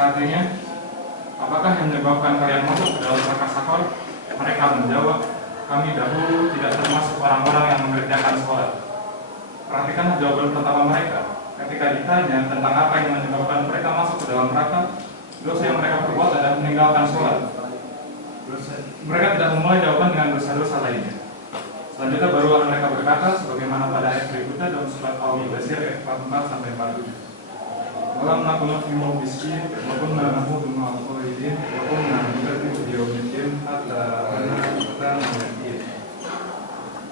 Artinya, apakah yang menyebabkan kalian masuk ke dalam neraka sakor? Mereka menjawab, kami dahulu tidak termasuk orang-orang yang mengerjakan sholat. Perhatikan jawaban pertama mereka. Ketika ditanya tentang apa yang menyebabkan mereka masuk ke dalam neraka, dosa yang mereka perbuat adalah meninggalkan sholat. Mereka tidak memulai jawaban dengan dosa-dosa lainnya. Selanjutnya barulah mereka berkata sebagaimana pada ayat berikutnya dalam surat Al-Mubashir ayat 44 sampai 47. Walam nakunut imam miskin, walaupun nanamu dumma al-qaidin, walaupun nanamu biyaumiddin, hatta mengerti.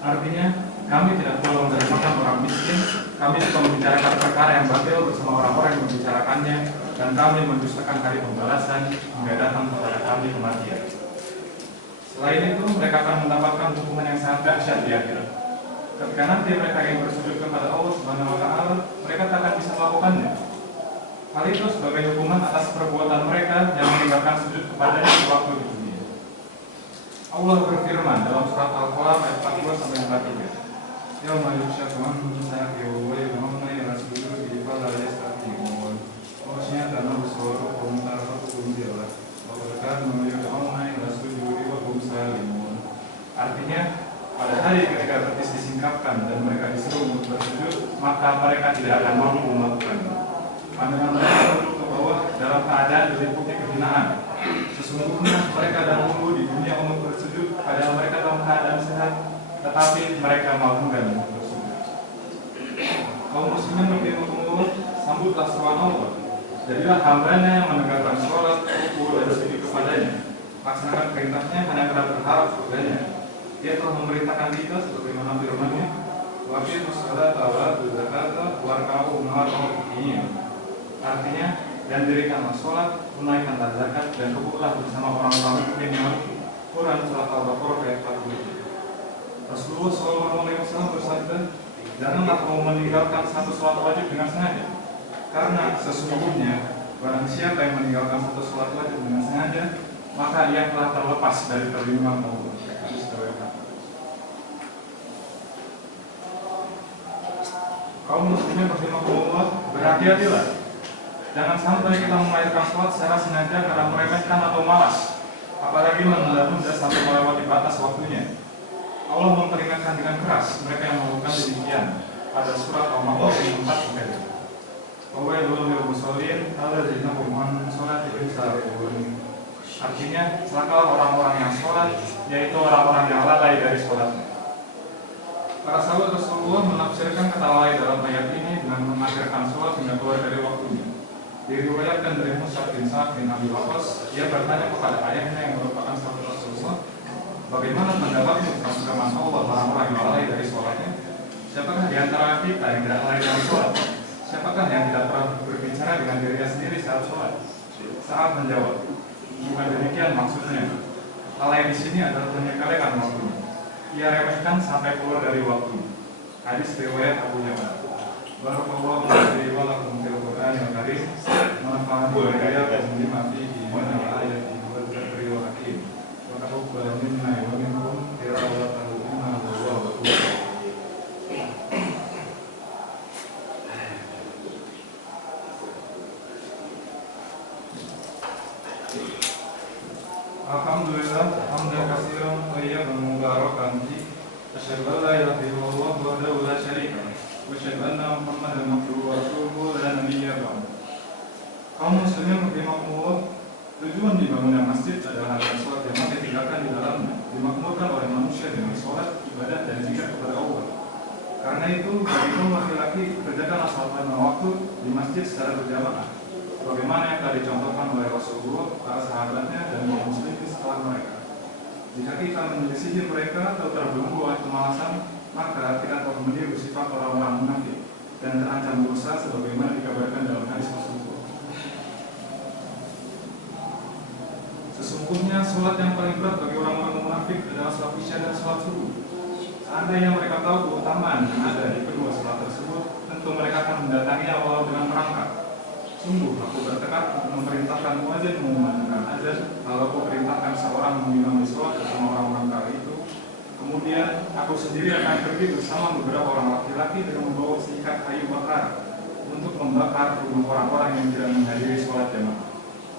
Artinya, kami tidak perlu menerjemahkan orang miskin, kami juga membicarakan perkara yang batil bersama orang-orang yang membicarakannya, dan kami mendustakan hari pembalasan hingga datang kepada kami kematian. Selain itu, mereka akan mendapatkan hukuman yang sangat dahsyat di akhirat. Ketika nanti mereka ingin bersujud kepada Allah Subhanahu wa Ta'ala, mereka tak akan bisa melakukannya. Hal itu sebagai hukuman atas perbuatan mereka yang meninggalkan sujud kepadanya di waktu di dunia. Allah berfirman dalam surat Al-Qalam ayat 42 sampai 43. Ya manusia Tuhan saya kewai mengenai rasul di pada yastaqimul. Maksudnya dalam suara komentar hukum dia. Bahkan mengenai rasul di wa salimun. Artinya pada hari ketika betis disingkapkan dan mereka disuruh untuk bersujud, maka mereka tidak akan mampu melakukannya. Pandangan mereka menunjuk ke bawah dalam keadaan diliputi kehinaan. Sesungguhnya mereka dahulu di dunia untuk bersujud, padahal mereka dalam keadaan sehat, tetapi mereka mau enggan untuk bersujud. Kaum muslimin rahimahumullah, sambutlah seruan Allah. Jadilah hambanya yang menegakkan sholat, ruku dan sujud kepadanya. Laksanakan perintahnya hanya karena berharap surganya. Dia telah memerintahkan kita sebagaimana firman-Nya, wa aqimus sholata wa atu zakata warka'u ma'al raki'in. Artinya, dan dirikanlah sholat, tunaikanlah zakat, dan rukuklah bersama orang-orang mukmin yang ruku. Quran surat Al-Baqarah ayat 40. Rasulullah SAW bersabda, janganlah kamu meninggalkan satu sholat wajib dengan sengaja, karena sesungguhnya barang siapa yang meninggalkan satu sholat wajib dengan sengaja, maka ia telah terlepas dari perlindungan Allah. Kaum muslimin rahimahumullah, berhati-hatilah. Jangan sampai kita melahirkan sholat secara sengaja karena meremehkan atau malas, apalagi menunda-nunda sampai melewati batas waktunya. Allah memperingatkan dengan keras mereka yang melakukan demikian pada surat Al-Ma'arij 4-5. Wawailul lil musallin alladzina hum an sholatihim sahun. Artinya, celakalah orang-orang yang sholat, yaitu orang-orang yang lalai dari sholatnya. Para sahabat Rasulullah menafsirkan kata lalai dalam ayat ini dengan mengakhirkan sholat hingga keluar dari waktunya. Diriwayatkan dari Mus'ab bin Sa'ad bin Abi Waqqas, ia bertanya kepada ayahnya yang merupakan sahabat Rasulullah, bagaimana pendapatmu tentang firman Allah orang-orang yang lalai dari sholatnya? Siapakah di antara kita yang tidak lalai dari sholat? Siapakah yang tidak pernah berbicara dengan dirinya sendiri saat sholat? Sa'ad menjawab, bukan demikian maksudnya. Lalai di sini adalah menyepelekan waktunya. Ia remehkan sampai keluar dari waktu. Hadis riwayat Abu Ja'far. Barakallahu fiikum wa lakum fil Qur'anil Karim. Manfa'at hidayah lima fihi wa ayatihi wa dzikri wa hakim. Wa taqabbal minna wa minkum tilawatahu innahu huwal ghafurur rahim. Alhamdulillah, hamdan katsiran thayyiban mubarakan fi. Asyhadu an la ilaha illallah wahdahu la syarika lahu wa asyhadu anna Muhammadan abduhu wa rasuluhu la nabiyya ba'dahu. Kaum muslimin rahimahumullah, tujuan dibangunnya masjid adalah agar sholat jamaah ditinggalkan di dalamnya dimakmurkan oleh manusia dengan sholat, ibadah, dan zikir kepada Allah. Karena itu, bagi kaum laki-laki kerjakanlah sholat lima waktu di masjid secara berjamaah, sebagaimana yang telah dicontohkan oleh Rasulullah, para sahabatnya, dan kaum muslimin setelah mereka. Jika kita menyelisihi mereka atau terbelenggu oleh kemalasan, maka kita telah meniru sifat orang-orang munafik dan terancam dosa sebagaimana dikabarkan dalam hadis Rasulullah. Sesungguhnya sholat yang paling berat bagi orang-orang munafik adalah sholat isya dan sholat subuh. Seandainya mereka tahu keutamaan yang ada di kedua sholat tersebut, tentu mereka akan mendatangi Allah dengan merangkak. Sungguh, aku bertekad untuk memerintahkan muadzin mengumandangkan azan, lalu aku perintahkan seorang mengimami sholat bersama orang-orang kali itu. Kemudian, aku sendiri akan pergi bersama beberapa orang laki-laki dengan membawa seikat kayu bakar untuk membakar rumah orang-orang yang tidak menghadiri sholat jamaah.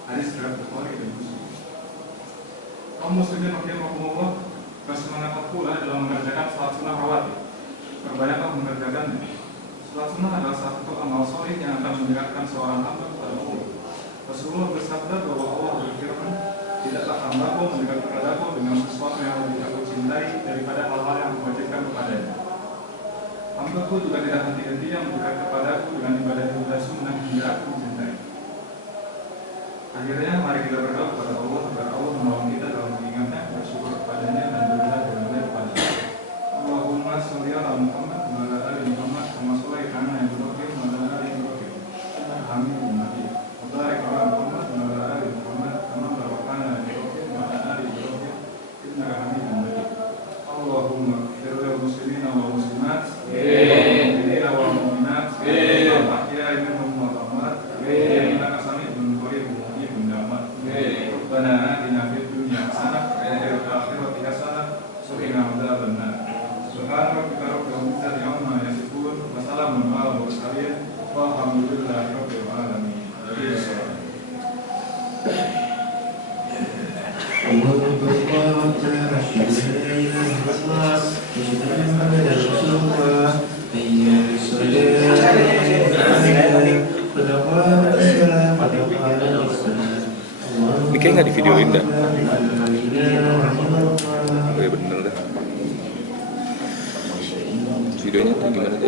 Hadis riwayat Bukhari dan Muslim. Kaum muslimin rahimahumullah, bersemangat pula dalam mengerjakan sholat sunnah rawatib. Perbanyaklah mengerjakannya. Sholat sunnah adalah satu amal soleh yang akan mendekatkan seorang hamba kepada Allah. Rasulullah bersabda bahwa Allah berfirman, Tidaklah hambaku mendekat kepadaku dengan sesuatu yang lebih aku cintai daripada hal-hal yang mewajibkan kepadanya. Hambaku juga tidak henti-hentinya mendekat kepadaku dengan ibadah-ibadah sunnah hingga aku mencintai. Akhirnya mari kita berdoa kepada Allah agar Allah menolong kita dalam mengingatnya, bersyukur kepadanya dan berusaha dengannya kepadanya. Allahumma sholli ala Muhammad wa ala ali Muhammad kama shallaita ala Ibrahim wa ala ali Ibrahim innaka Hamidum Majid. Wa barik ala Muhammad wa ala ali Muhammad kama barakta ala Ibrahim wa ala ali Ibrahim innaka Hamidum Majid. Allahumma ighfir lil muslimina wal muslimat mu'minina wal mu'minat wal ahya'i minhum wal amwat innaka sami'un qaribun mujibun da'wat. Rabbana atina fid dunya hasanah wa fil akhirati hasanah wa qina adzabannar. Subhana rabbika rabbil izzati amma yasifun wa salamun alal mursalin walhamdulillahi rabbil alamin. Ini kayak nggak di videoin dah. Oh ya bener dah. Videonya tuh gimana deh?